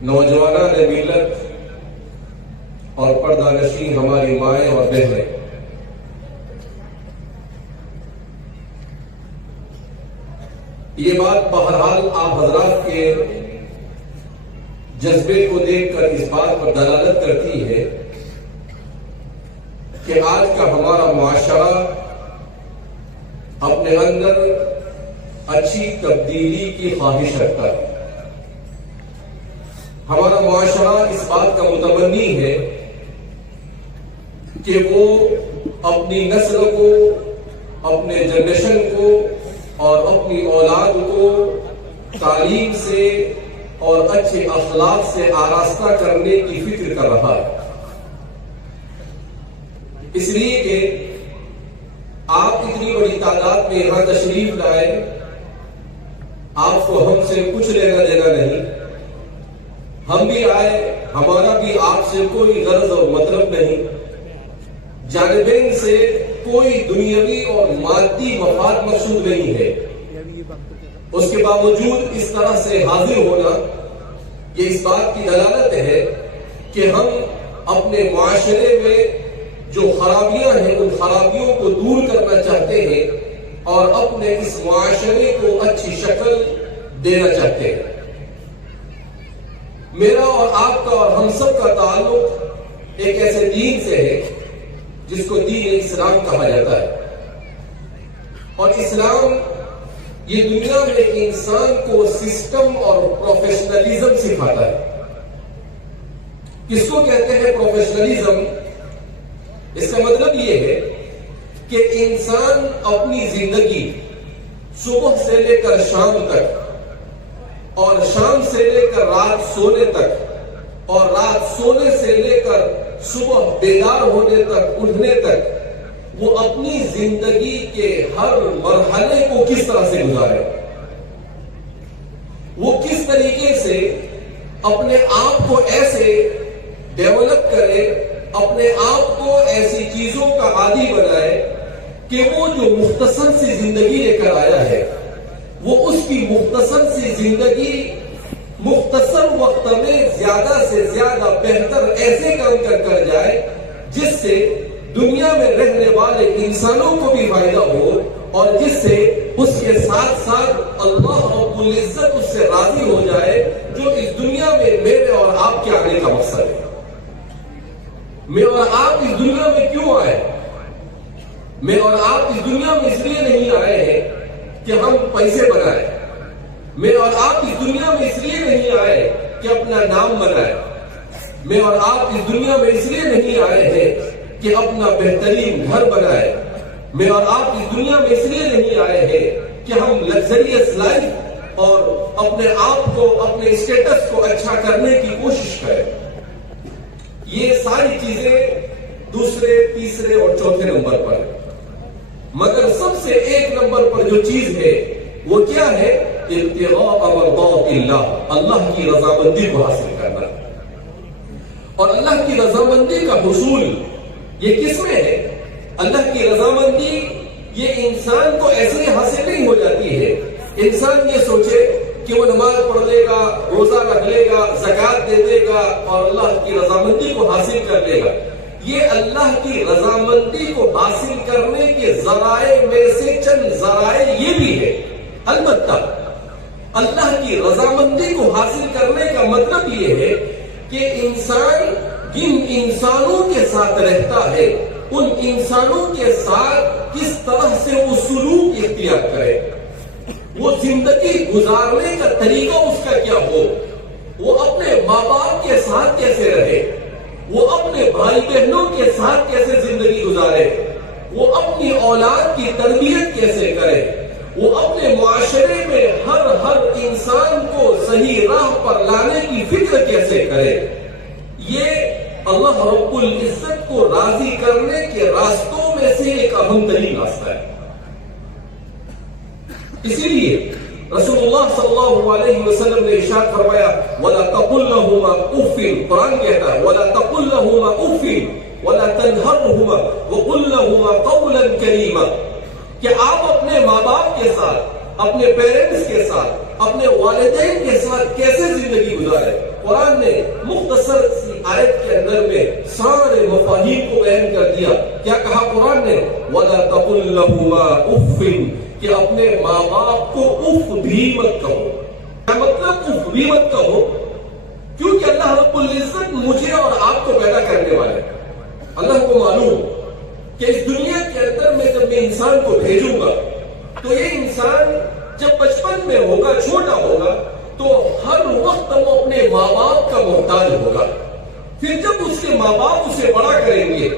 نوجوانان ملت اور پردہ نشین ہماری مائیں اور بہنیں، یہ بات بہرحال آپ حضرات کے جذبے کو دیکھ کر اس بات پر دلالت کرتی ہے کہ آج کا ہمارا معاشرہ اپنے اندر اچھی تبدیلی کی خواہش رکھتا ہے۔ ہمارا معاشرہ اس بات کا متمنی ہے کہ وہ اپنی نسل کو، اپنے جنریشن کو اور اپنی اولاد کو تعلیم سے اور اچھے اخلاق سے آراستہ کرنے کی فکر کر رہا ہے، اس لیے کہ آپ اتنی بڑی تعداد میں یہاں تشریف لائے، آپ کو ہم سے کچھ لینا دینا نہیں، ہم بھی آئے، ہمارا بھی آپ سے کوئی غرض اور مطلب نہیں، جانبین سے کوئی دنیاوی اور مادی مفاد مقصود نہیں ہے۔ اس کے باوجود اس طرح سے حاضر ہونا یہ اس بات کی دلالت ہے کہ ہم اپنے معاشرے میں جو خرابیاں ہیں ان خرابیوں کو دور کرنا چاہتے ہیں اور اپنے اس معاشرے کو اچھی شکل دینا چاہتے ہیں۔ میرا اور آپ کا اور ہم سب کا تعلق ایک ایسے دین سے ہے جس کو دین اسلام کہا جاتا ہے، اور اسلام یہ دنیا میں انسان کو سسٹم اور پروفیشنلزم سکھاتا ہے۔ کس کو کہتے ہیں پروفیشنلزم؟ اس کا مطلب یہ ہے کہ انسان اپنی زندگی صبح سے لے کر شام تک اور شام سے لے کر رات سونے تک اور رات سونے سے لے کر صبح بیدار ہونے تک، اٹھنے تک، وہ اپنی زندگی کے ہر مرحلے کو کس طرح سے گزارے، وہ کس طریقے سے اپنے آپ کو ایسے ڈیولپ کرے، اپنے آپ کو ایسی چیزوں کا عادی بنائے کہ وہ جو مختصر سی زندگی لے کر آیا ہے وہ اس کی مختصر سی زندگی مختصر وقت میں زیادہ سے زیادہ بہتر ایسے کام کر جائے جس سے دنیا میں رہنے والے انسانوں کو بھی فائدہ ہو اور جس سے اس کے ساتھ ساتھ اللہ رب العزت اس سے راضی ہو جائے، جو اس دنیا میں میرے اور آپ کے آنے کا مقصد ہے۔ میں اور آپ اس دنیا میں کیوں آئے؟ میں اور آپ اس دنیا میں اس لیے نہیں آئے ہیں کہ ہم پیسے بنائیں، میں اور آپ اس دنیا میں اس لیے نہیں آئے کہ اپنا نام بنائیں، میں اور آپ اس دنیا میں اس لیے نہیں آئے ہیں کہ اپنا بہترین گھر بنائے، میں اور آپ اس دنیا میں اس لیے نہیں آئے ہیں کہ ہم لگزریس لائف اور اپنے آپ کو، اپنے اسٹیٹس کو اچھا کرنے کی کوشش کریں۔ یہ ساری چیزیں دوسرے، تیسرے اور چوتھے نمبر پر، مگر سب سے ایک نمبر پر جو چیز ہے وہ کیا ہے؟ ابتغاء مرضات اللہ، اللہ کی رضامندی کو حاصل کرنا۔ اور اللہ کی رضامندی کا حصول یہ کس میں ہے؟ اللہ کی رضامندی یہ انسان کو ایسے ہی حاصل نہیں ہو جاتی ہے۔ انسان یہ سوچے کہ وہ نماز پڑھ لے گا، روزہ رکھ لے گا، زکوٰۃ دے دے گا اور اللہ کی رضامندی کو حاصل کر لے گا۔ یہ اللہ کی رضامندی کو حاصل کرنے کے ذرائع میں سے چند ذرائع یہ بھی ہے۔ البتہ اللہ کی رضامندی کو حاصل کرنے کا مطلب یہ ہے کہ انسان جن انسانوں کے ساتھ رہتا ہے ان انسانوں کے ساتھ کس طرح سے وہ سلوک اختیار کرے، وہ زندگی گزارنے کا طریقہ اس کا کیا ہو، وہ اپنے ماں باپ کے ساتھ کیسے رہے، وہ اپنے بھائی بہنوں کے ساتھ کیسے زندگی گزارے، وہ اپنی اولاد کی تربیت کیسے کرے، وہ اپنے معاشرے میں ہر انسان کو صحیح راہ پر لانے کی فکر کیسے کرے۔ یہ اللہ رب العزت کو راضی کرنے کے راستوں میں سے ایک اہم ترین راستہ ہے۔ اسی لیے رسول اللہ صلی اللہ علیہ وسلم نے ارشاد فرمایا وَلَا تَقُلْ لَهُمَا أُفٍّ، قرآن کہتا ہے وَلَا تَقُلْ لَهُمَا أُفٍّ وَلَا تَنْهَرْهُمَا وَقُلْ لَهُمَا قَوْلًا كَرِيمًا، کہ آپ اپنے ماں باپ کے ساتھ، اپنے پیرنٹس کے ساتھ، اپنے والدین کے ساتھ کیسے زندگی گزارے. قرآن نے مختصر سی آیت کے اندر میں سارے مفاہیم کو بیان کر دیا. کیا کہا قرآن نے؟ وَلَا تَقُلْ لَهُمَا اُفٍّ، کہ اپنے ماں باپ کو اف بھی مت کہو. کیا مطلب اف بھی مت کہو؟ کیونکہ اللہ رب العزت مجھے اور آپ کو پیدا کرنے والے. اللہ کو معلوم کہ اس دنیا کے اندر میں جب میں انسان کو بھیجوں گا تو یہ انسان جب بچپن میں ہوگا، چھوٹا ہوگا، تو ہر وقت وہ اپنے ماں باپ کا محتاج ہوگا. پھر جب اس کے ماں باپ اسے بڑا کریں گے،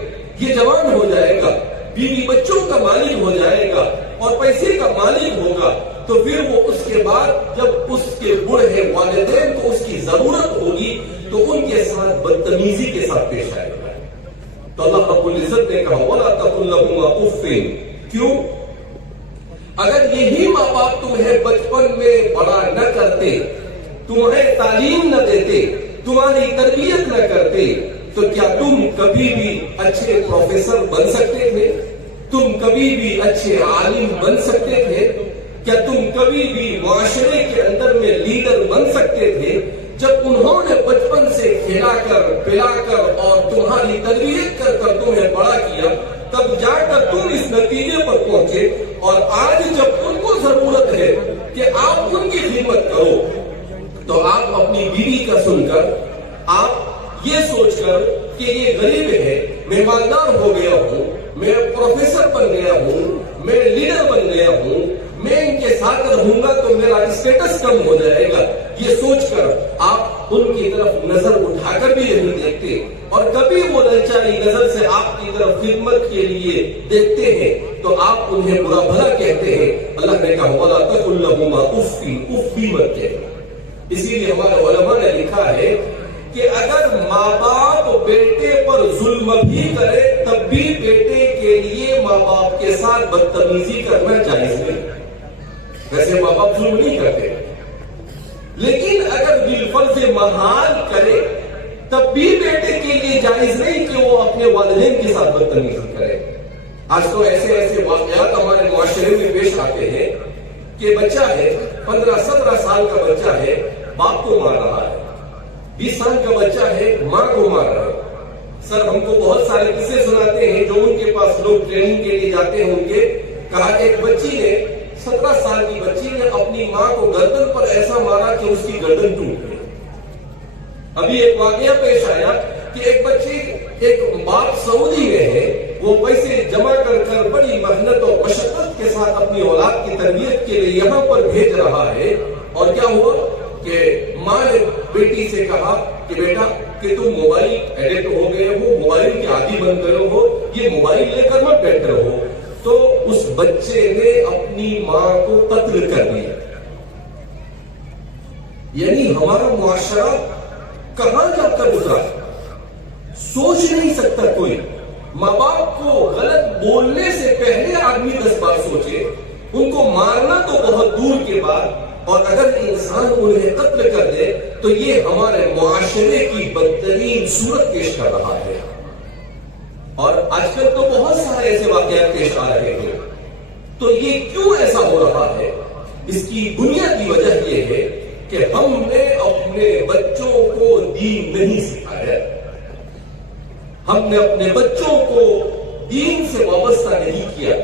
یہ جوان ہو جائے گا، بیوی بچوں کا مالک ہو جائے گا اور پیسے کا مالک ہوگا، تو پھر وہ اس کے بعد جب اس کے بوڑھے والدین کو اس کی ضرورت ہوگی تو ان کے ساتھ بدتمیزی کے ساتھ پیش آئے گا. تو اللہ رب العزت نے کہا وَلَا تَقُلْ لَهُمَا اُفٍّ. کیوں؟ اگر یہی ماں باپ تمہیں بچپن میں بڑا نہ کرتے، تمہیں تعلیم نہ دیتے، تمہاری تربیت نہ کرتے، تو کیا تم کبھی بھی اچھے پروفیسر بن سکتے تھے؟ تم کبھی بھی اچھے عالم بن سکتے تھے؟ کیا تم کبھی بھی معاشرے کے اندر میں لیڈر بن سکتے تھے؟ جب انہوں نے بچپن سے کھلا کر پلا کر اور تمہاری تربیت کر کر تمہیں بڑا کیا، تب جا کر تم اس نتیجے پر پہنچے. اور آج جب ان کو ضرورت ہے کہ آپ ان کی خدمت کرو، تو آپ اپنی بیوی کا سن کر، آپ یہ سوچ کر کہ یہ غریب ہے، میں مالدار ہو گیا ہوں، میں پروفیسر بن گیا ہوں، میں لیڈر بن گیا ہوں، میں ان کے ساتھ رہوں گا تو میرا اسٹیٹس کم ہو جائے گا، یہ سوچ کر آپ ان کی طرف نظر اٹھا کر بھی نہیں دیکھتے، اور کبھی وہ للچائی نظر سے آپ کی طرف خدمت کے لیے دیکھتے ہیں تو آپ انہیں برا بھلا کہتے ہیں. اللہ نے کہا وَلَا تَقُلْ لَهُمَا اُفٍّ، اف بھی مت کہو. اسی لیے ہمارے علماء نے لکھا ہے کہ اگر ماں باپ بیٹے پر ظلم بھی کرے تب بھی بیٹے کے لیے ماں باپ کے ساتھ بدتمیزی کرنا جائز نہیں. ویسے ماں باپ ظلم نہیں کرتے، لیکن اگر بالفرض محال کرے تب بھی بیٹے کے لیے جائز نہیں کہ وہ اپنے والدین کے ساتھ بدتمیزی کرے. آج تو ایسے ایسے واقعات ہمارے معاشرے میں پیش آتے ہیں کہ بچہ ہے، 15-17 سال کا بچہ ہے، باپ کو مار رہا ہے، 20 سال کا بچہ ہے، ماں کو مار رہا ہے. سر ہم کو بہت سارے قصے سناتے ہیں جو ان کے پاس لوگ ٹریننگ کے لیے جاتے ہیں. ان کے کہا کہ ایک بچی نے، 17 سال کی بچی نے اپنی ماں کو گردن پر ایسا مارا کہ اس کی گردن ٹوٹ گئی. ابھی ایک واقعہ پیش آیا کہ ایک بچی، ایک باپ سعودی میں ہے، وہ پیسے جمع کر کر بڑی محنت اور مشقت کے ساتھ اپنی اولاد کی تربیت کے لیے یہاں پر بھیج رہا ہے. اور کیا ہوا کہ ماں نے بیٹی سے کہا کہ بیٹا کہ تم موبائل ایڈکٹ ہو گئے ہو، موبائل کے عادی بن گئے ہو، یہ موبائل لے کر مت بیٹھ رہو. تو اس بچے نے اپنی ماں کو قتل کر دیا. یعنی ہمارا معاشرہ کہاں جا کر گزرا سوچ نہیں سکتا کوئی. ماں باپ کو غلط بولنے سے پہلے آدمی 10 بار سوچے، ان کو مارنا تو بہت دور کے بعد، اور اگر انسان انہیں قتل کر دے تو یہ ہمارے معاشرے کی بدترین صورت پیش کر رہا ہے. اور آج کل تو بہت سارے ایسے واقعات پیش آ رہے ہیں. تو یہ کیوں ایسا ہو رہا ہے؟ اس کی بنیادی وجہ یہ ہے کہ ہم نے اپنے بچوں کو دین نہیں سکھایا. ہم نے اپنے بچوں کو دین سے وابستہ نہیں کیا.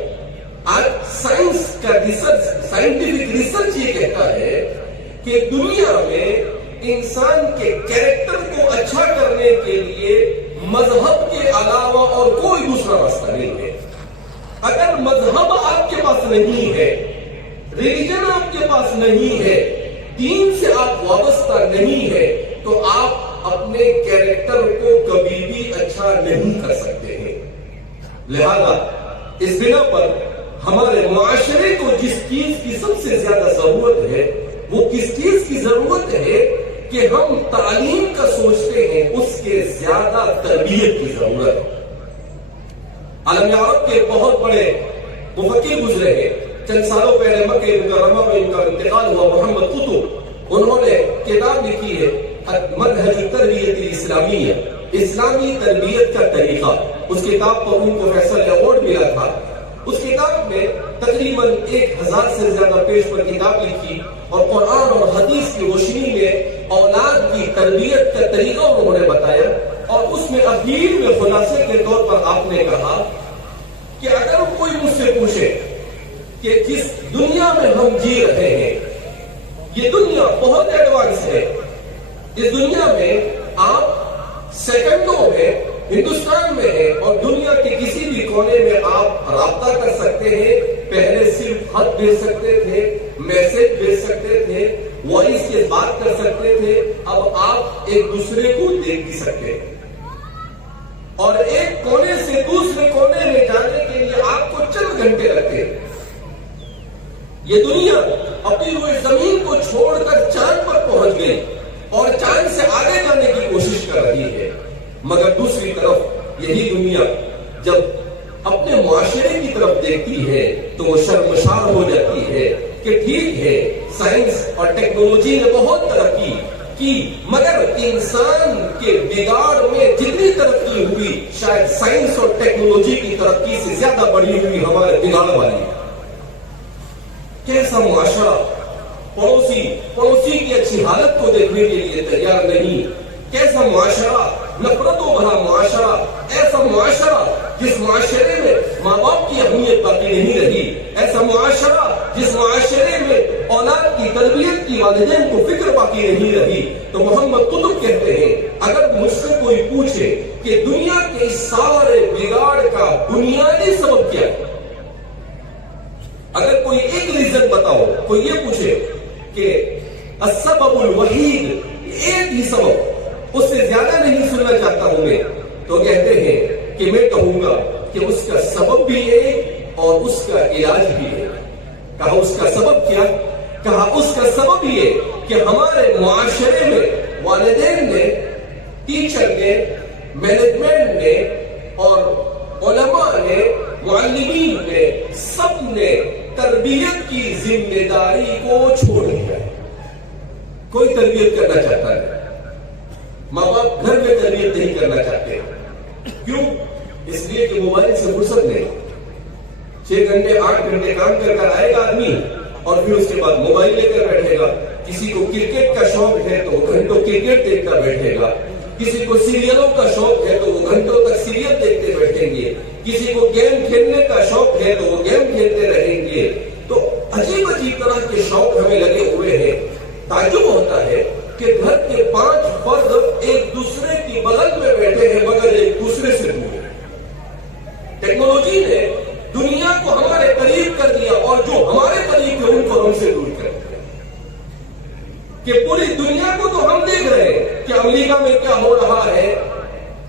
آج سائنس کا ریسرچ، سائنٹیفک ریسرچ یہ کہتا ہے کہ دنیا میں انسان کے کیریکٹر کو اچھا کرنے کے لیے مذہب کے علاوہ اور کوئی دوسرا راستہ نہیں ہے. اگر مذہب آپ کے پاس نہیں ہے، ریلیجن آپ کے پاس نہیں ہے، دین سے آپ وابستہ نہیں ہے، تو آپ اپنے کیریکٹر کو کبھی بھی اچھا نہیں کر سکتے ہیں. لہذا اس بنا پر ہمارے معاشرے کو جس چیز کی سب سے زیادہ ضرورت ہے، وہ کس چیز کی ضرورت ہے کہ ہم تعلیم کا سوچتے ہیں، اس کے زیادہ تربیت کی ضرورت ہے. عالم عرب کے بہت بڑے مفکر گزرے ہیں. چند سالوں پہلے مکہ مکرمہ میں ان کا انتقال ہوا. محمد قطب، انہوں نے کتاب لکھی ہے منہج التربیت الاسلامیہ، اسلامی تربیت کا طریقہ. اس کتاب پر ان کو فیصل ایوارڈ ملا تھا. اس کتاب میں تقریباً 1000 سے زیادہ پیج پر کتاب لکھی اور قرآن اور حدیث کی روشنی میں اولاد کی تربیت کا طریقہ انہوں نے بتایا، اور اس میں اخیر میں خلاصے کے طور پر آپ نے کہا کہ اگر کوئی مجھ سے پوچھے کہ جس دنیا میں ہم جی رہے ہیں یہ دنیا بہت ایڈوانس ہے، اس دنیا میں آپ سیکنڈوں میں ہندوستان میں ہیں اور دنیا کے کسی بھی کونے میں آپ رابطہ کر سکتے ہیں، پہلے صرف خط بھیج سکتے تھے، میسج بھیج سکتے تھے، وائس سے بات کر سکتے تھے، اب آپ ایک دوسرے کو دیکھ بھی سکتے ہیں، اور ایک کونے سے دوسرے کونے میں جانے کے لیے آپ کو چند گھنٹے لگتے ہیں۔ یہ دنیا اپنی ہوئی زمین کو چھوڑ کر چاند پر پہنچ گئی اور چاند سے آگے جانے کی کوشش کر رہی ہے، مگر دوسری طرف یہی دنیا جب اپنے معاشرے کی طرف دیکھتی ہے تو وہ شرمسار ہو جاتی ہے کہ ٹھیک ہے سائنس اور ٹیکنالوجی نے بہت ترقی کی، مگر انسان کے بگاڑ میں جتنی ترقی ہوئی شاید سائنس اور ٹیکنالوجی کی ترقی سے زیادہ بڑی ہوئی ہمارے بگاڑ والی۔ کیسا معاشرہ پڑوسی کی اچھی حالت کو دیکھنے کے لیے تیار نہیں، کیسا معاشرہ نفرتوں بھرا معاشرہ، ایسا معاشرہ جس معاشرے میں ماں باپ کی اہمیت باقی نہیں رہی، ایسا معاشرہ جس معاشرے میں اولاد کی تربیت کی والدین کو فکر باقی نہیں رہی۔ تو محمد قطب کہتے ہیں اگر مجھ سے کوئی پوچھے کہ دنیا کے اس سارے بگاڑ کا بنیادی سبب کیا ہے، اگر کوئی ایک ریزن بتاؤ، کوئی یہ پوچھے کہ السبب الوحید، ایک ہی سبب، اس سے زیادہ نہیں سننا چاہتا ہوں میں، تو کہتے ہیں کہ میں کہوں گا کہ اس کا سبب بھی ہے اور اس کا علاج بھی ہے۔ کہا اس کا سبب کیا؟ کہا اس کا سبب یہ کہ ہمارے معاشرے میں والدین نے، ٹیچر نے، مینجمنٹ نے اور علماء نے، معلمین نے، سب نے تربیت کی ذمہ داری کو چھوڑ دیا۔ کوئی تربیت کرنا چاہتا ہے، ماں باپ گھر میں تربیت نہیں کرنا چاہتے، کیوں؟ اس لیے کہ موبائل سے فرصت نہیں، 6 گھنٹے 8 گھنٹے کام کر کر آئے گا آدمی اور پھر اس کے بعد موبائل لے کر بیٹھے گا۔ کسی کو کرکٹ کا شوق ہے تو وہ گھنٹوں کرکٹ دیکھ کر بیٹھے گا، کسی کو سیریلوں کا شوق ہے تو وہ گھنٹوں تک سیریل دیکھتے بیٹھیں گے، کسی کو گیم کھیلنے کا شوق ہے تو وہ گیم کھیلتے رہیں گے۔ تو عجیب عجیب طرح کے شوق ہمیں لگے ہوئے ہیں۔ تعجب ہوتا ہے کہ گھر کے 5 فرد ایک دوسرے کی بغل میں بیٹھے ہیں مگر ایک دوسرے سے دور ہیں۔ ٹیکنالوجی نے دنیا کو ہمارے قریب کر دیا اور جو ہمارے قریب ہے ان کو ہم سے دور کر دیا، کہ پوری دنیا کو تو ہم دیکھ رہے ہیں کہ امریکہ میں کیا ہو رہا ہے،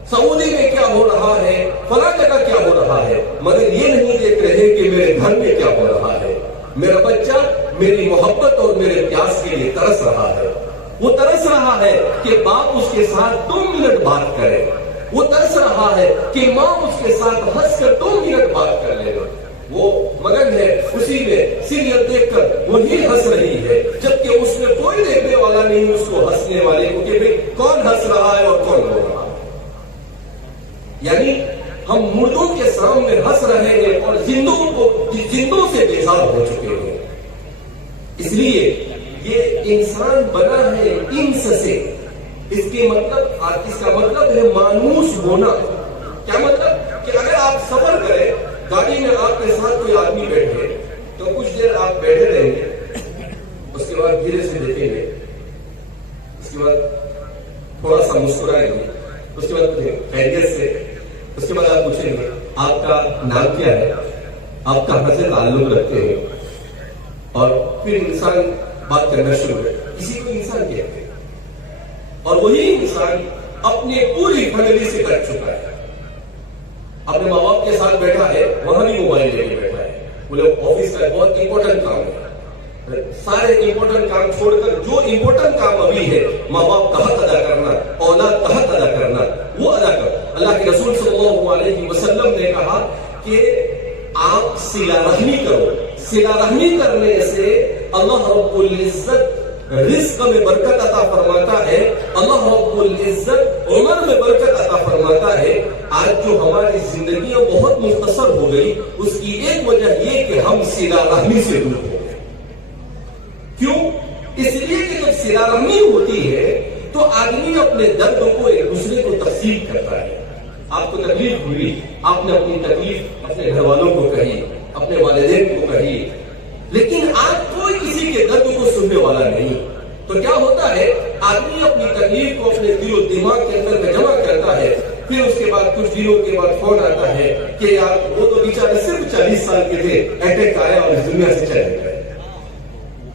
سعودی میں کیا ہو رہا ہے، فلاں جگہ کیا ہو رہا ہے، مگر یہ نہیں دیکھ رہے کہ میرے گھر میں کیا ہو رہا ہے۔ میرا بچہ میری محبت اور میرے پیاس کے لیے ترس رہا ہے، وہ ترس رہا ہے کہ باپ اس کے ساتھ 2 منٹ بات کرے، وہ ترس رہا ہے کہ ماں اس کے ساتھ ہنس کر 2 منٹ بات کر لے، وہ مگن ہے اسی میں سیریل دیکھ کر وہی ہنس رہی ہے، جبکہ اس میں کوئی دیکھنے والا نہیں اس کو ہنسنے والے کو کہ بھئی کون ہنس رہا ہے اور کون رو رہا ہے۔ یعنی ہم مردوں کے سامنے ہنس رہے ہیں اور زندوں سے بیزار ہو چکے ہیں۔ اس لیے یہ انسان بنا ہے انس سے، اس کا مطلب ہے مانوس ہونا۔ کیا مطلب؟ کہ اگر آپ سفر کریں، گاڑی میں آپ کے ساتھ کوئی آدمی بیٹھے تو کچھ دیر آپ بیٹھے رہیں گے، اس کے بعد دھیرے سے دیکھیں گے، اس کے بعد تھوڑا سا مسکرائیں گے، اس کے بعد خیریت سے، اس کے بعد آپ پوچھیں گے آپ کا نام کیا ہے، آپ کہاں سے تعلق رکھتے ہیں، اور پھر انسان بات کرنا شروع ہے۔ کسی کو انسان کہتے ہیں اور وہی انسان اپنی پوری فیملی سے کٹ چکا ہے، اپنے ماں باپ کے ساتھ بیٹھا ہے، وہاں بھی موبائل لے کے بیٹھا ہے، بولے آفس کا بہت امپورٹنٹ کام ہے، سارے امپورٹنٹ کام چھوڑ کر جو امپورٹنٹ کام ابھی ہے ماں باپ کا حق ادا کرنا، اولاد کا حق ادا کرنا، وہ ادا کر۔ اللہ کے رسول صلی اللہ علیہ وسلم نے کہا کہ آپ صلہ رحمی کرو، صلہ رحمی کرنے سے اللہ رب العزت رزق میں برکت عطا فرماتا ہے، اللہ رب العزت عمر میں برکت عطا فرماتا ہے۔ آج جو ہماری زندگیاں بہت مختصر ہو گئی، اس کی ایک وجہ یہ کہ ہم صلہ رحمی سے دور ہو گئے۔ کیوں؟ آدمی اپنے درد کو ایک دوسرے کو تقسیم کرتا ہے. آپ کو تکلیف ہوئی, آپ نے اپنی تکلیف اپنے گھر والوں کو کہی, اپنے والدین کو کہی, لیکن آپ کوئی کسی کے درد کو سننے والا نہیں. تو کیا ہوتا ہے, آدمی اپنی تکلیف کو اپنے دل و دماغ کے اندر میں جمع کرتا ہے, پھر اس کے بعد کچھ دنوں کے بعد فون آتا ہے کہ یار وہ تو بیچارے صرف 40 سال کے تھے, اٹیک آیا اور اس دنیا سے چلے گئے.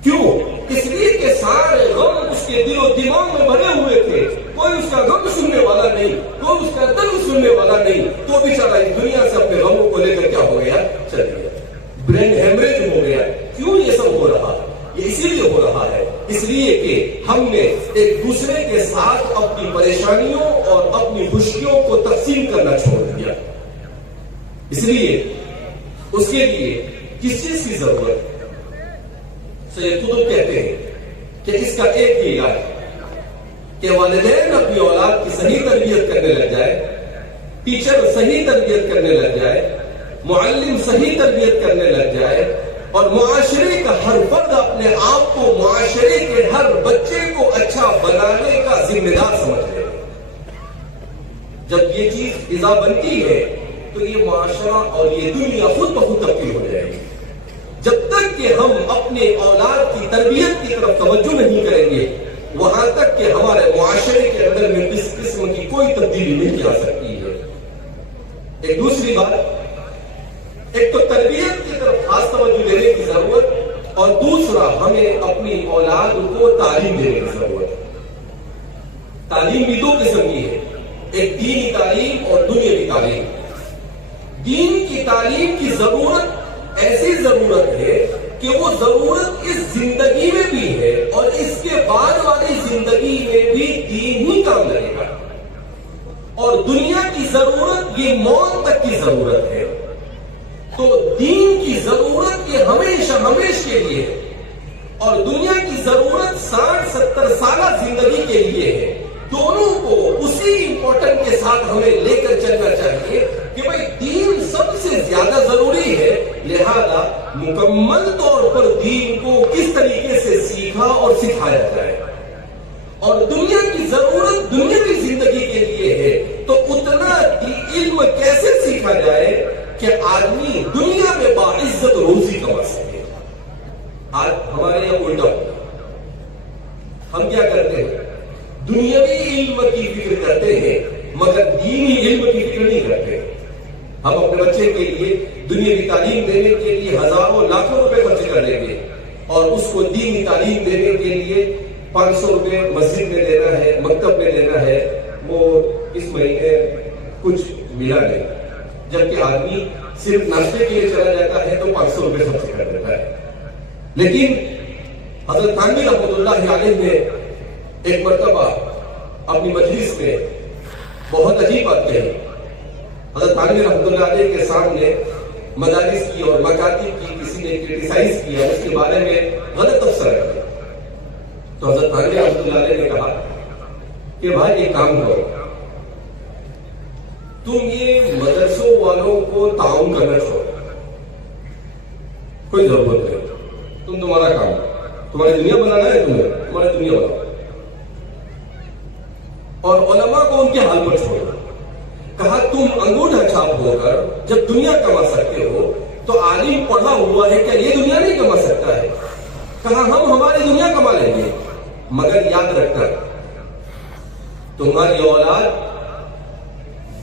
کیوں؟ اس لیے کہ سارے غم اس کے دل و دماغ میں بھرے ہوئے تھے, کوئی اس کا غم سننے والا نہیں, کوئی اس کا درد سننے والا نہیں, تو بیچارہ اس دنیا سے اپنے غموں کو لے کر کیا ہو گیا, چل گیا, برین ہیمریج ہو گیا. کیوں یہ سب ہو رہا؟ یہ اسی لیے ہو رہا ہے, اس لیے کہ ہم نے ایک دوسرے کے ساتھ اپنی پریشانیوں اور اپنی خوشیوں کو تقسیم کرنا چھوڑ دیا. اس لیے اس کے لیے کس چیز کی ضرورت؟ سید قطب کہتے ہیں کہ اس کا ایک ہی علاج کہ والدین اپنی اولاد کی صحیح تربیت کرنے لگ جائے, ٹیچر صحیح تربیت کرنے لگ جائے, معلم صحیح تربیت کرنے لگ جائے, اور معاشرے کا ہر فرد اپنے آپ کو معاشرے کے ہر بچے کو اچھا بنانے کا ذمہ دار سمجھ لے. جب یہ چیز فضا بنتی ہے تو یہ معاشرہ اور یہ دنیا خود بخود تبدیل ہو جائے گی. جب تک کہ ہم اپنے اولاد کی تربیت کی طرف توجہ نہیں کریں گے, وہاں تک کہ ہمارے معاشرے کے اندر میں اس قسم کی کوئی تبدیلی نہیں کی جا سکتی ہے. ایک دوسری بات, ایک تو تربیت کی طرف خاص توجہ دینے کی ضرورت, اور دوسرا ہمیں اپنی اولاد کو تعلیم دینے کی ضرورت. تعلیم بھی دو قسم کی ہے, ایک دینی تعلیم اور دنیاوی تعلیم. دین کی تعلیم کی ضرورت ایسی ضرورت ہے کہ وہ ضرورت اس زندگی میں بھی ہے اور اس کے بعد والی زندگی میں بھی دین ہی کام لگے گا. اور دنیا کی ضرورت یہ موت تک کی ضرورت ہے. تو دین کی ضرورت یہ ہمیشہ ہمیشہ کے لیے ہے, اور دنیا کی ضرورت 60-70 سالہ زندگی کے لیے ہے. دونوں کو اسی امپورٹنٹ کے ساتھ ہمیں لے کر چلنا چاہیے کہ بھئی دین سب سے زیادہ ضروری ہے, لہذا مکمل طور پر دین کو کس طریقے سے سیکھا اور سکھایا جائے. اور دنیا کی ضرورت دنیاوی زندگی کے لیے ہے, تو اتنا علم کیسے سیکھا جائے کہ آدمی دنیا میں باعزت روزی کما سکے. آج ہمارے یہاں الٹا ہوتا, ہم کیا کرتے ہیں, دنیاوی علم کی فکر کرتے ہیں مگر دینی علم کی فکر نہیں کرتے. ہم اپنے بچے کے لیے دنیاوی تعلیم دینے کے لیے ہزاروں لاکھوں روپے خرچ کر لیں گے, اور اس کو دینی تعلیم دینے کے لیے 500 روپے مسجد میں دینا ہے, مکتب میں دینا ہے, وہ اس مہینے کچھ ملا نہیں. جبکہ آدمی صرف ناشتے کے لیے چلا جاتا ہے تو 500 روپے خرچ کر دیتا ہے. لیکن حضرت تھانوی رحمۃ اللہ علیہ نے ایک مرتبہ اپنی مجلس میں بہت عجیب بات کہی. حضرت تھانوی رحمۃ اللہ علیہ کے سامنے مدارس کی اور مکاتب کی کسی نے کرٹیسائز کیا, اس کے بارے میں غلط تبصرہ کیا. تو حضرت تھانوی رحمۃ اللہ علیہ نے کہا کہ بھائی ایک کام کرو, تم یہ مدرسوں والوں کو تعاون کرنا چھوڑو, کوئی ضرورت نہیں, تمہارا کام, تمہاری دنیا بنانا ہے, تمہاری دنیا بناؤ, اور علماء کو ان کے حال پر چھوڑو. کہا تم انگوٹھا چھاپ ہو کر جب دنیا کما سکتے ہو تو عالم پڑھا ہوا ہے کیا یہ دنیا نہیں کما سکتا ہے؟ کہا ہم ہماری دنیا کما لیں گے, مگر یاد رکھنا تمہاری اولاد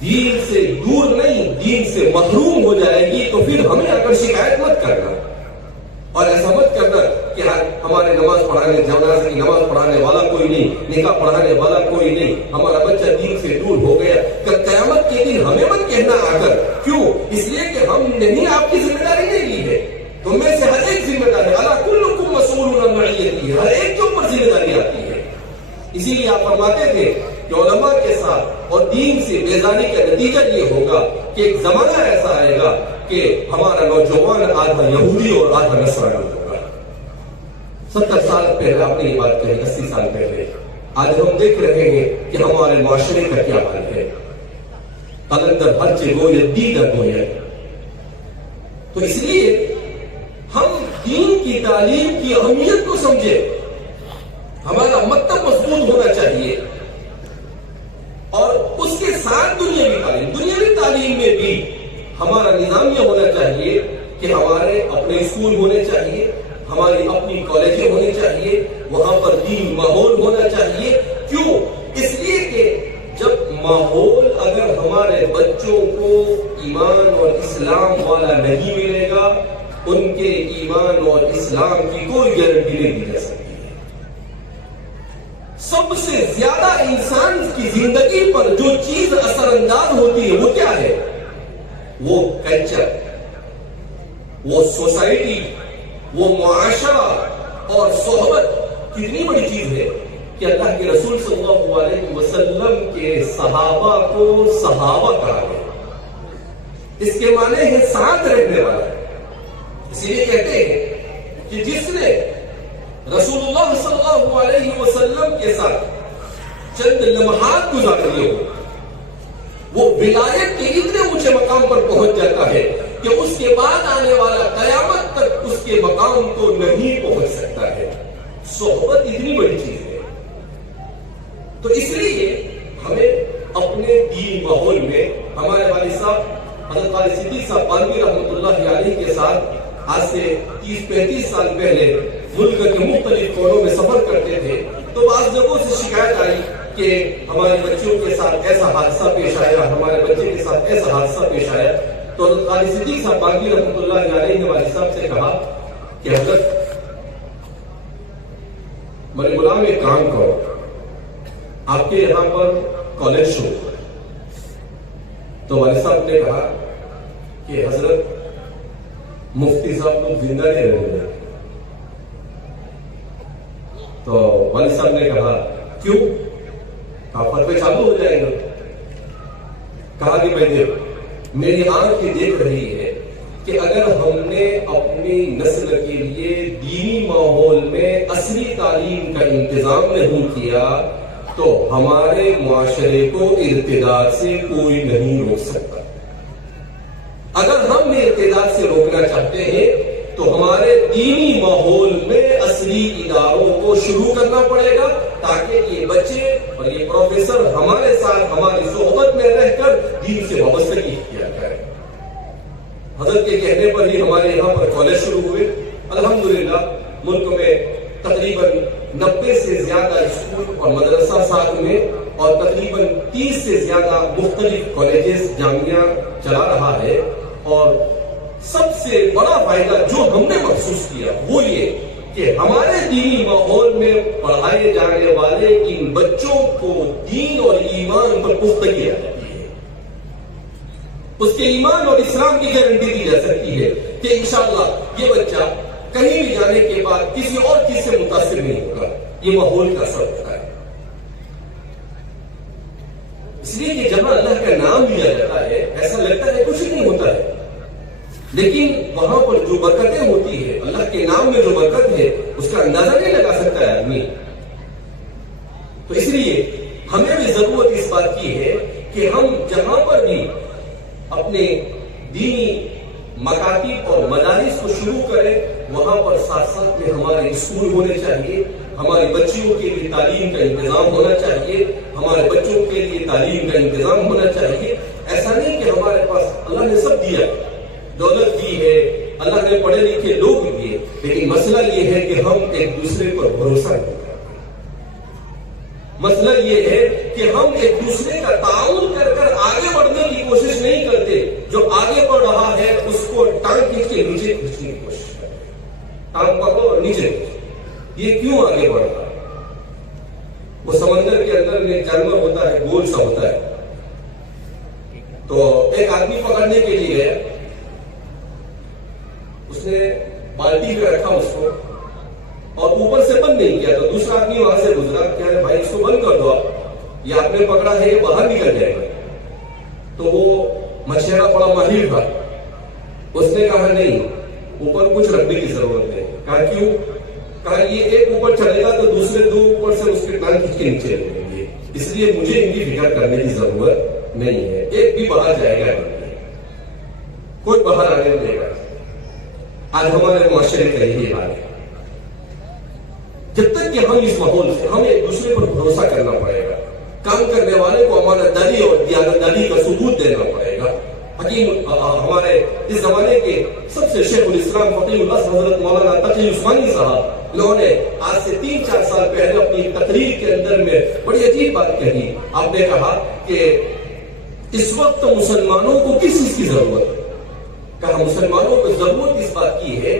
دین سے دور نہیں, دین سے محروم ہو جائے گی, تو پھر ہمیں اگر شکایت مت کرنا, اور ایسا مت کرنا کہ ہمارے نماز پڑھانے, جنازے کی نماز پڑھانے والا کوئی نہیں, نکاح پڑھانے والا کوئی نہیں, ہمارا بچہ دین سے دور ہو گیا. قیامت کے دن ہمیں مت کہنا آ کر, کیوں؟ اس لیے کہ ہم نے آپ کی ذمہ داری نہیں لی ہے. تم میں سے ہر ایک ذمہ دار ہے, الا کلکم مسئول عن رعیتہ, ہر ایک کے اوپر ذمہ داری آتی ہے. اسی لیے آپ فرماتے تھے کہ علماء کے ساتھ اور دین سے بیزاری کا نتیجہ یہ ہوگا کہ ایک زمانہ ایسا آئے گا کہ ہمارا نوجوان آدھا یہودی اور آدھا نصرانی ہوگا. 70 سال پہلے آپ نے یہ بات کہی, 80 سال پہلے. آج ہم دیکھ رہے ہیں کہ ہمارے معاشرے کا کیا حال ہے. قلندر ہر جگہ دیگر گویا. تو اس لیے ہم دین کی تعلیم کی اہمیت کو سمجھے. ہمارا مکتب مضبوط ہونا چاہیے, اور اس کے ساتھ دنیاوی تعلیم میں بھی ہمارا نظام یہ ہونا چاہیے کہ ہمارے اپنے اسکول ہونے چاہیے، ہماری اپنی کالجیں ہونی چاہیے، وہاں پر دین ماحول ہونا چاہیے. کیوں؟ اس لیے کہ جب ماحول اگر ہمارے بچوں کو ایمان اور اسلام والا نہیں ملے گا، ان کے ایمان اور اسلام کی کوئی گارنٹی نہیں دی جا سکتی. سب سے زیادہ انسان کی زندگی پر جو چیز اثر انداز ہوتی ہے وہ کیا ہے؟ وہ کلچر، وہ سوسائٹی، وہ معاشرہ اور صحبت کتنی بڑی چیز ہے کہ اللہ کے رسول صلی اللہ علیہ وسلم کے صحابہ کو صحابہ کہا گیا. اس کے معنی ہے ساتھ رہنے والا. اسی لیے کہتے ہیں کہ جس نے رسول اللہ صلی اللہ علیہ وسلم کے ساتھ چند لمحات گزار لیے ہو، وہ ولایت کے اتنے اونچے مقام پر پہنچ جاتا ہے کہ اس کے بعد آنے والا قیامت تک اس کے مقام کو نہیں پہنچ سکتا ہے. صحبت اتنی بڑی چیز ہے. تو اس لیے ہمیں اپنے دین ماحول میں ہمارے والد صاحب حضرت والد صدیق صاحب بانوی رحمۃ اللہ علیہ کے ساتھ آج سے 30-35 سال پہلے ملک کے مختلف کونوں میں سفر کرتے تھے. تو بعض جگہوں سے شکایت آئی کہ ہمارے بچوں کے ساتھ ایسا حادثہ پیش آیا، ہمارے بچے کے ساتھ ایسا حادثہ پیش آیا. تو حضرت والد صدیق صاحب بانوی رحمۃ اللہ علیہ نے والد صاحب سے کہا کہ حضرت میرے غلام ایک کام کرو، آپ کے یہاں پر کالج شروع. تو والد صاحب نے کہا کہ حضرت مفتی صاحب لوگ زندہ نہیں رہیں گے. تو والد صاحب نے کہا کیوں؟ فتوے چالو ہو جائیں گے. کہا کہ بھائی میری آنکھ یہ دیکھ رہی ہے کہ اگر ہم نے اپنی نسل کے لیے دینی ماحول میں اصلی تعلیم کا انتظام نہیں کیا تو ہمارے معاشرے کو ارتداد سے کوئی نہیں روک سکتا. اگر ہم ارتداد سے روکنا چاہتے ہیں تو ہمارے دینی ماحول میں اصلی اداروں کو شروع کرنا پڑے گا تاکہ یہ بچے اور یہ پروفیسر ہمارے ساتھ ہماری صحبت میں رہ کر دین سے وابستگی اختیار کریں. حضرت کے کہنے پر ہی ہمارے یہاں پر کالج شروع ہوئے. الحمدللہ ملک میں تقریباً 90 سے زیادہ اسکول اور مدرسہ ساتھ میں اور تقریباً 30 سے زیادہ مختلف کالجز جامعہ چلا رہا ہے. اور سب سے بڑا فائدہ جو ہم نے محسوس کیا وہ یہ کہ ہمارے دینی ماحول میں پڑھائے جانے والے ان بچوں کو دین اور ایمان پر پختگی آ جاتی ہے. اس کے ایمان اور اسلام کی گارنٹی دی جا سکتی ہے کہ انشاءاللہ یہ بچہ کہیں بھی جانے کے بعد کسی اور چیز سے متاثر نہیں ہوگا. یہ ماحول کا اثر ہوتا ہے. اس لیے کہ جہاں اللہ کا نام لیا جاتا ہے ایسا لگتا ہے کچھ نہیں ہوتا ہے، لیکن وہاں پر جو برکتیں ہوتی ہے، اللہ کے نام میں جو برکت ہے اس کا اندازہ نہیں لگا سکتا ہے آدمی. تو اس لیے ہمیں بھی ضرورت اس بات کی ہے کہ ہم جہاں پر بھی اپنے دینی مکاتب اور مدارس کو شروع کریں وہاں پر ساتھ ساتھ میں ہمارے اسکول ہونے چاہیے، ہمارے بچیوں کے لیے تعلیم کا انتظام ہونا چاہیے، ہمارے بچوں کے لیے تعلیم کا انتظام ہونا چاہیے. ایسا نہیں کہ ہمارے پاس اللہ نے سب دیا، دولت دی ہے، اللہ نے پڑھے لکھے لوگ دیے، لیکن مسئلہ یہ ہے کہ ہم ایک دوسرے پر بھروسہ نہیں کرتے. مسئلہ یہ ہے کہ ہم ایک دوسرے کا تعاون کر کر آگے بڑھنے کی کوشش نہیں کرتے. جو آگے بڑھ رہا ہے اس کو ٹانگ کھینچ کے نیچے کھینچنے کی کوشش کرتے. ٹانگ پکڑو اور نیچے کھینچو. یہ کیوں آگے بڑھ رہا ہے؟ وہ سمندر کے اندر میں جانور ہوتا ہے، گول سا ہوتا ہے. تو ایک آدمی پکڑنے کے لیے گیا، اس نے بالٹی پہ رکھا اس کو اور اوپر سے بند نہیں کیا. تو دوسرا آدمی وہاں سے گزرا کہ ارے بھائی اس کو بند کر دو، آپ یہ آپ نے پکڑا ہے یہ باہر نکل جائے گا. تو وہ مچھیرا بڑا ماہر تھا، اس نے کہا نہیں، اوپر کچھ رکھنے کی ضرورت ہے. کہا کیوں؟ کہا یہ ایک اوپر چلے گا تو دوسرے دو اوپر سے اس کے ٹانگ کھینچ کے نیچے لگیں گے، اس لیے مجھے ان کی فکر کرنے کی ضرورت نہیں ہے. ایک بھی باہر جائے گا نہیں، کوئی باہر آنے نہیں دے گا. آج ہمارے معاشرے کا یہی حال ہے. جب تک کہ ہم اس ماحول سے ہمیں ایک دوسرے پر بھروسہ کرنا پڑے گا. کام کرنے والے کو امانت داری اور دیانتداری کا ثبوت دینا پڑے گا۔ حکیم ہمارے اس زمانے کے سب سے شیخ الاسلام فقیہ الاصل حضرت مولانا تقی عثمانی صاحب، انہوں نے آج سے 3-4 سال پہلے اپنی تقریر کے اندر میں بڑی عجیب بات کہی۔ آپ نے کہا کہ اس وقت مسلمانوں کو کس چیز کی ضرورت ہے؟ کہا مسلمانوں کو ضرورت اس بات کی ہے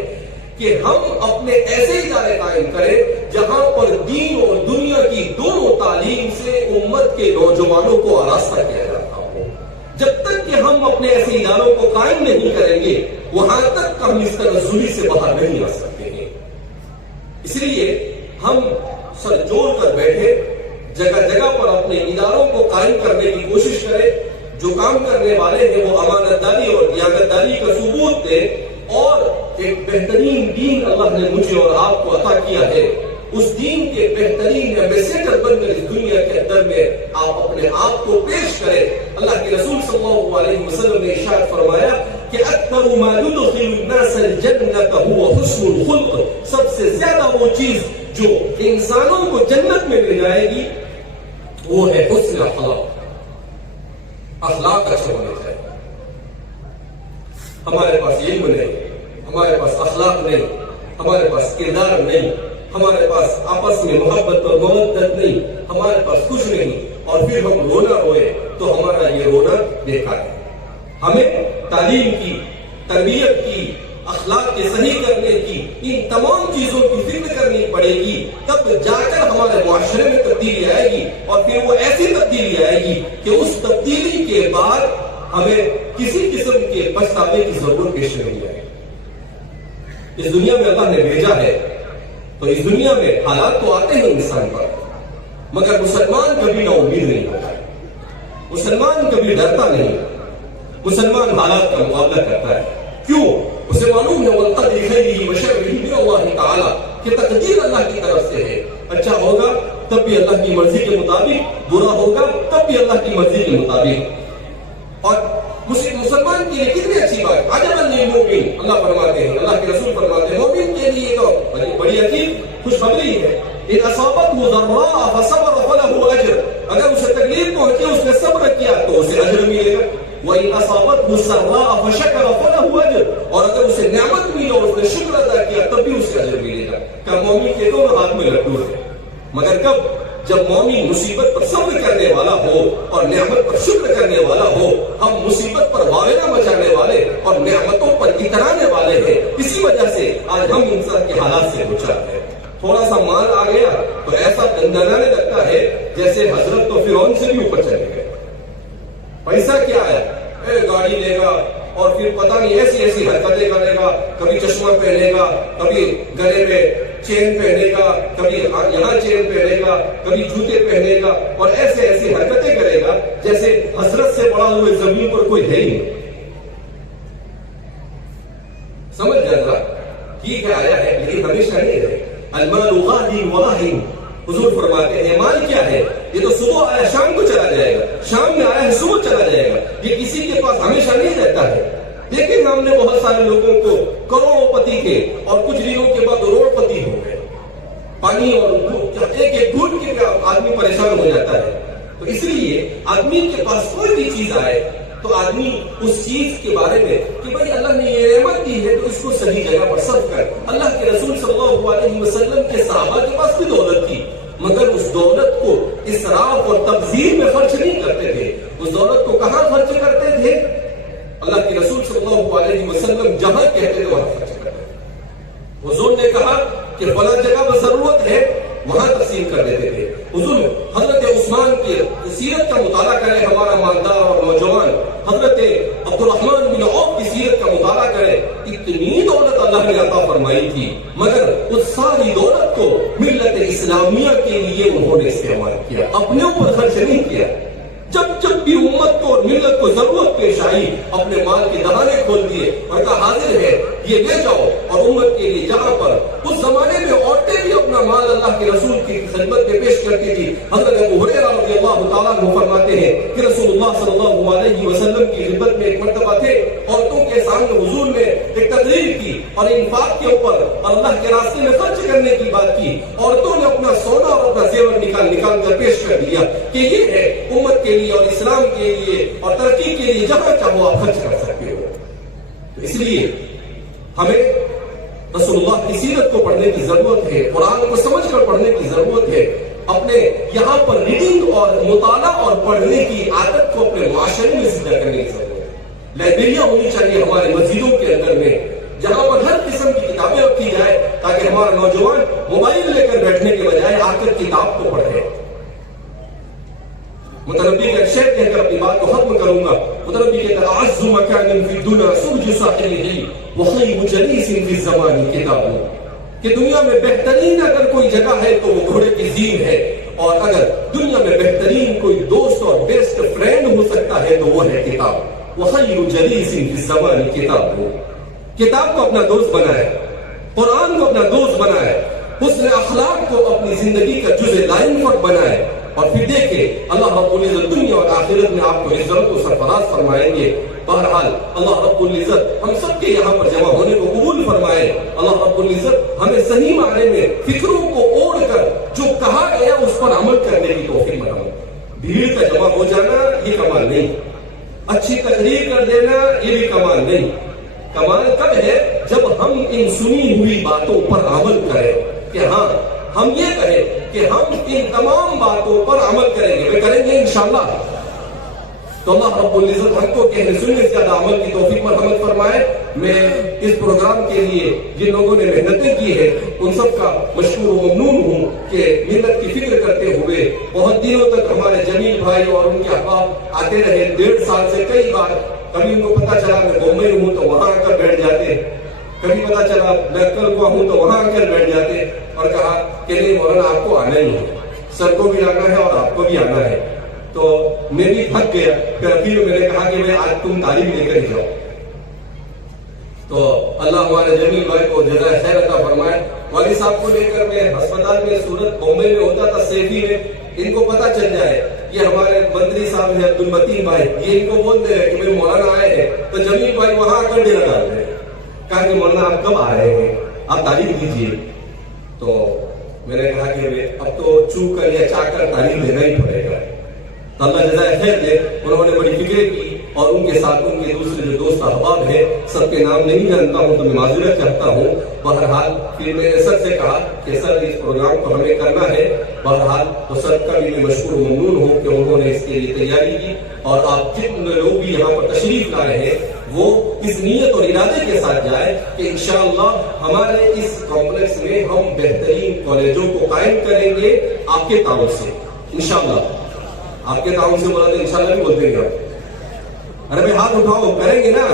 کہ ہم اپنے ایسے ادارے قائم کریں جہاں پر دین اور دنیا کی دونوں تعلیم سے امت کے نوجوانوں کو آراستہ کیا جاتا ہو۔ جب تک کہ ہم اپنے ایسے اداروں کو قائم نہیں کریں گے وہاں تک ہم اس تنزلی سے باہر نہیں آ سکتے ہیں۔ اس لیے ہم سر جوڑ کر بیٹھے جگہ جگہ پر اپنے اداروں کو قائم کرنے کی کوشش کریں، جو کام کرنے والے ہیں وہ امانت داری اور دیانتداری کا ثبوت دیں، اور ایک بہترین دین اللہ نے مجھے اور آپ کو عطا کیا ہے، اس دین کے بہترین ایمبیسیڈر بن کر اس دنیا کے اندر میں آپ اپنے آپ کو پیش کریں۔ اللہ کے رسول صلی اللہ علیہ وسلم نے ارشاد فرمایا کہ اکثر ما يدخل الناس الجنة هو حسن الخلق، سب سے زیادہ وہ چیز جو انسانوں کو جنت میں لے جائے گی وہ ہے حسن اخلاق۔ اخلاق اچھے ہونے چاہیے۔ ہمارے پاس علم نہیں، ہمارے پاس اخلاق نہیں، ہمارے پاس کردار نہیں، ہمارے پاس آپس میں محبت اور مودت نہیں، ہمارے پاس کچھ نہیں، اور پھر ہم رونا روئے تو ہمارا یہ رونا بیکار ہے۔ ہمیں تعلیم کی، تربیت کی، اخلاق کے صحیح کرنے کی، ان تمام چیزوں کی فکر کرنی پڑے گی، تب جا کر ہمارے معاشرے میں تبدیلی آئے گی، اور پھر وہ ایسی تبدیلی آئے گی کہ اس تبدیلی کے بعد ہمیں کسی قسم کے پچھتاوے کی ضرورت پیش نہیں آئے۔ اس دنیا میں اللہ نے بھیجا ہے تو اس دنیا میں حالات تو آتے ہیں انسان پر، مگر مسلمان کبھی نا امید نہیں ہوتا، مسلمان کبھی ڈرتا نہیں، مسلمان حالات کا مقابلہ کرتا ہے۔ کیوں؟ اسے معلوم ہے وَالْقَدْرِ خَيْرِهِ وَشَرِّهِ مِنَ اللَّهِ تَعَالَى کہ تقدیر اللہ کی طرف سے ہے، اچھا ہوگا تب بھی اللہ کی مرضی کے مطابق، برا ہوگا تب بھی اللہ کی مرضی کے مطابق۔ اور مسلمان کے لیے کتنی اچھی بات، عجباً للمؤمن، اللہ فرماتے ہیں، اللہ کے رسول فرماتے ہیں، مومن کے لیے تو بڑی عجیب خوشخبری ہے، إِنْ أَصَابَتْهُ ضَرَّاءَ فَصَبَرَ فَلَهُ أَجْرٌ، اگر اسے تکلیف پہنچی اس نے صبر کیا تو اسے اجر ملے گا۔ وَإِنْ أَصَابَتْهُ سَرَّاءَ فَشَكَرَ فَلَهُ أَجْرٌ، اور اگر اسے نعمت ملی اور اس نے شکر ادا کیا تب بھی اسے اجر ملے گا۔ کہ مومن کے دونوں ہاتھ میں لڈو ہے، مگر کب؟ جب مومن مصیبت پر صبر کرنے والا ہو اور نعمت پر شکر کرنے والا ہو۔ ہم مصیبت پر واویلا مچانے والے اور نعمتوں پر اترانے والے ہیں، اسی وجہ سے آج ہم انسان کے حالات سے دوچار ہیں۔ تھوڑا سا مال آ گیا تو ایسا دندنانے لگتا ہے جیسے حضرت تو فرعون سے بھی اوپر چلے گئے۔ پیسہ کیا ہے؟ گاڑی لے گا اور پھر پتہ نہیں ایسی ایسی حرکتیں کرے گا، کبھی چشمہ پہنے گا، کبھی گلے میں چین پہنے گا، کبھی یہاں چین پہنے گا، کبھی جوتے پہنے گا، اور ایسے ایسی حرکتیں کرے گا جیسے حضرت سے بڑا ہوئے زمین پر کوئی ہے ہی نہیں۔ سمجھ جاتا ٹھیک ہے آیا ہے لیکن ہمیشہ نہیں ہے۔ المال غاد وراہ، حضور فرماتے ہیں مال کیا ہے؟ یہ تو صبح آیا شام کو چلا جائے گا، شام میں آیا ہے صبح چلا جائے گا، یہ کسی کے پاس ہمیشہ نہیں رہتا ہے۔ لیکن ہم نے بہت سارے لوگوں کو کروڑوں پتی کے اور کچھ دنوں کے بعد کروڑ پتی ہو گئے۔ پانی اور ایک ایک گھونٹ کے آدمی پریشان ہو جاتا ہے۔ تو اس لیے آدمی کے پاس کوئی بھی چیز آئے تو آدمی اس چیز کے بارے میں کہ بھائی اللہ نے یہ نعمت دی ہے تو اس کو صحیح جگہ پر صرف کر۔ اللہ کے رسول صلی اللہ علیہ وسلم کے صحابہ کے پاس بھی دولت تھی، مگر اس دولت کو اسراف اور تبذیر میں خرچ نہیں کرتے تھے۔ اس دولت کو کہاں خرچ کرتے تھے؟ اللہ کے رسول صلی اللہ علیہ وسلم جہاں کہتے تھے وہاں خرچ کرتے تھے۔ حضور نے کہا کہ فلاں جگہ پر ضرورت ہے وہاں تقسیم کر دیتے تھے۔ حضور حضرت عثمان کی سیرت کا مطالعہ کرے ہمارا مالدار اور نوجوان، حضرت عبد الرحمن بن عوف کی سیرت کا مطالعہ کرے، اتنی دولت اللہ نے عطا فرمائی تھی مگر اس ساری دولت کو ملت اسلامیہ کے لیے انہوں نے استعمال کیا، اپنے اوپر خرچ نہیں کیا۔ جب جب بھی امت کو اور ملت کو ضرورت پیش آئی اپنے مال کے دہانے کھول دیے اور کہا حاضر ہے یہ لے جاؤ، اور امت کے لیے جہاں پر اس زمانے میں عورتیں بھی اپنا اپنا مال اللہ کے رسول کی خدمت میں پیش کرتی تھی. حضرت ابو ہریرہ رضی اللہ تعالیٰ عنہ فرماتے ہیں کہ رسول اللہ صلی اللہ علیہ وسلم کی خدمت میں ایک مرتبہ تھے, عورتوں کے سامنے حضور نے ایک تقریر کی اور انفاق کے اوپر اللہ کے راستے میں خرچ کرنے کی بات کی. عورتوں نے اپنا سونا اور اپنا زیور نکال کر پیش کر دیا کہ یہ ہے امت کے لیے اور اسلام کے لیے اور ترقی کے لیے, جہاں چاہو آپ خرچ کر سکتے ہو. تو اس لیے ہمیں رسول اللہ کی سیرت کو پڑھنے کی ضرورت ہے, قرآن کو سمجھ کر پڑھنے کی ضرورت ہے. اپنے یہاں پر ریڈنگ اور مطالعہ اور پڑھنے کی عادت کو اپنے معاشرے میں زندہ کرنے کی ضرورت ہے. لائبریریاں ہونی چاہیے ہمارے مسجدوں کے اندر میں, جہاں پر ہر قسم کی کتابیں رکھی جائے تاکہ ہمارا نوجوان موبائل لے کر بیٹھنے کے بجائے آ کر کتاب کو پڑھے. متنبی کا شعر کہہ کر اپنی بات کو ختم کروں گا. متنبی کہتا ہے اعز مکان فی الدنیا سرج صاحبہ وخیر جلیس فی الزمان کتاب, کہ دنیا میں بہترین اگر کوئی جگہ ہے تو وہ گھوڑے کی زین ہے, اور اگر دنیا میں بہترین کوئی دوست اور بیسٹ فرینڈ ہو سکتا ہے تو وہ ہے کتاب. وخیر جلیس فی الزمان کتاب, کتاب کو اپنا دوست بنائے, قرآن کو اپنا دوست بنائے, حسن اخلاق کو اپنی زندگی کا جزء لائن پر بنائے, اور پھر دیکھیں اللہ رب العزت دنیا اور آخرت میں آپ کو عزت و سرفراز فرمائیں گے. بہرحال اللہ رب العزت ہم سب کے یہاں پر جمع ہونے کو قبول فرمائے. اللہ رب العزت ہمیں صحیح معنی میں فکروں کو اوڑھ کر جو کہا گیا اس پر عمل کرنے کی توفیق بنائے. بھیڑ کا جمع ہو جانا یہ کمال نہیں, اچھی تقریر کر دینا یہ بھی کمال نہیں. کمال کب ہے جب ہم ان سنی ہوئی باتوں پر عمل کریں, کہ ہاں ہم یہ کہیں کہ ہم ان تمام باتوں پر عمل کریں گے, وہ کریں گے انشاءاللہ. تو اللہ رب العزت ہم کو کہنے سننے سے زیادہ عمل کی توفیق پر عمل فرمائے. میں اس پروگرام کے لیے جن لوگوں نے محنتیں کی ہیں ان سب کا مشکور و ممنون ہوں کہ ملت کی فکر کرتے ہوئے بہت دنوں تک ہمارے جمیل بھائی اور ان کے احباب آتے رہے. 1.5 سال سے کئی بار کبھی ان کو پتا چلا میں بمبئی ہوں تو وہاں آ کر بیٹھ جاتے, کبھی پتا چلا میں کل کو ہوں تو وہاں آ کر بیٹھ جاتے, اور کہا کہ نہیں مولانا آپ کو آنا ہی ہے, سر کو بھی آنا ہے اور آپ کو بھی آنا ہے. تو میں بھی تھک گیا, پھر ابھی میں نے کہا کہ میں آج تم تعلیم لے کر ہی جاؤ. تو اللہ ہمارے جمیل بھائی کو جزائے خیر عطا فرمائے. والد صاحب کو لے کر میں ہسپتال میں سورت بمبئی میں ہوتا تھا, سیفی میں, ان کو پتا چل جائے یہ ہمارے منتری صاحب ہیں عبد المتین بھائی, یہ ان کو بولتے ہیں کہ مولانا آئے ہیں, تو جمیل بھائی وہاں آ کر ڈیرا ڈال رہے ہیں. کہا کہ مولانا آپ کب آ رہے ہیں, آپ تعلیم دیجیے. تو میں نے کہا کہ اب تو چو کر یا چا کر تعلیم دینا ہی پڑے گا. تو اللہ جزائے خیر دے, انہوں نے بڑی فکر کی, اور ان کے ساتھ ان کے دوسرے جو دوست احباب ہیں سب کے نام نہیں جانتا ہوں تو میں معذرت چاہتا ہوں. بہرحال پھر میں نے سر سے کہا کہ سر اس پروگرام کو ہمیں کرنا ہے. بہرحال تو سر کا بھی میں مشکور و ممنون ہوں کہ انہوں نے اس کے لیے تیاری کی, اور آپ جتنے لوگ بھی یہاں پر تشریف لا رہے ہیں وہ اس نیت اور ارادے کے ساتھ جائے کہ انشاءاللہ ہمارے اس کمپلیکس میں ہم بہترین کالجوں کو قائم کریں گے آپ کے تعاون سے انشاءاللہ. آپ کے تعاون سے بولا تو انشاءاللہ بھی بولتے ہیں آپ, ارے بھائی ہاتھ اٹھاؤ, کریں گے نا.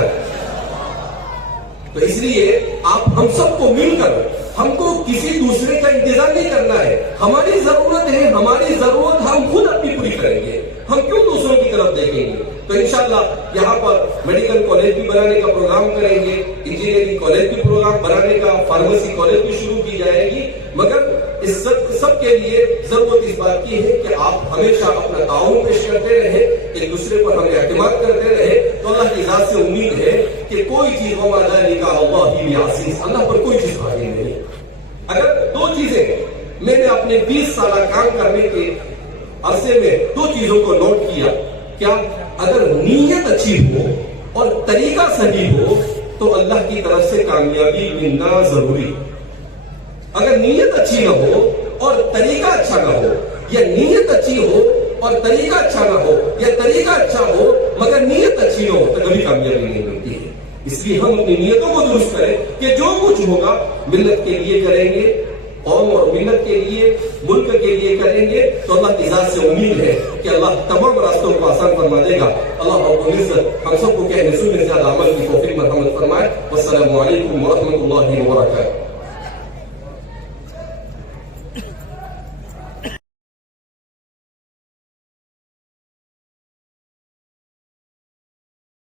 تو اس لیے آپ ہم سب کو مل کر, ہم کو کسی دوسرے کا انتظار نہیں کرنا ہے. ہماری ضرورت ہے, ہماری ضرورت ہم خود اپنی پوری کریں گے, ہم کیوں دوسروں کی طرف دیکھیں گے. تو انشاءاللہ یہاں پر میڈیکل کالج بھی بنانے کا پروگرام کریں گے, انجینئرنگ کالج بھی پروگرام بنانے کا, فارمیسی کالج بھی شروع کی جائے گی. مگر اس سب کے لیے ضرورت اس بات کی ہے کہ آپ ہمیشہ اپنا تعاون پیش کرتے رہیں, ایک دوسرے پر ہمیں اعتماد کرتے رہیں. تو اللہ کی ذات سے امید ہے کہ کوئی چیز وما ذلک علی اللہ بعزیز, اللہ پر کوئی چیز بھاری نہیں. اگر 2 چیزیں میں نے اپنے 20 سالہ کام کرنے کے عرصے میں 2 چیزوں کو نوٹ کیا, کیا اگر نیت اچھی ہو اور طریقہ صحیح ہو تو اللہ کی طرف سے کامیابی ملنا ضروری. اگر نیت اچھی نہ ہو اور طریقہ اچھا نہ ہو, یا نیت اچھی ہو اور طریقہ اچھا نہ ہو, یا طریقہ اچھا ہو مگر نیت اچھی نہ ہو تو کبھی کامیابی نہیں ملتی ہے. اس لیے ہم اپنی نیتوں کو درست کریں کہ جو کچھ ہوگا ملت کے لیے کریں گے, قوم اور ملت کے لیے, ملک کے لیے کریں گے. تو اللہ کی ذات سے امید ہے کہ اللہ تمام راستوں کو آسان فرما دے گا. اللہ رب العزت ہم سب کو کہنے سننے سے زیادہ عمل کی توفیق مرحمت فرمائے. والسلام علیکم ورحمۃ اللہ وبرکاتہ.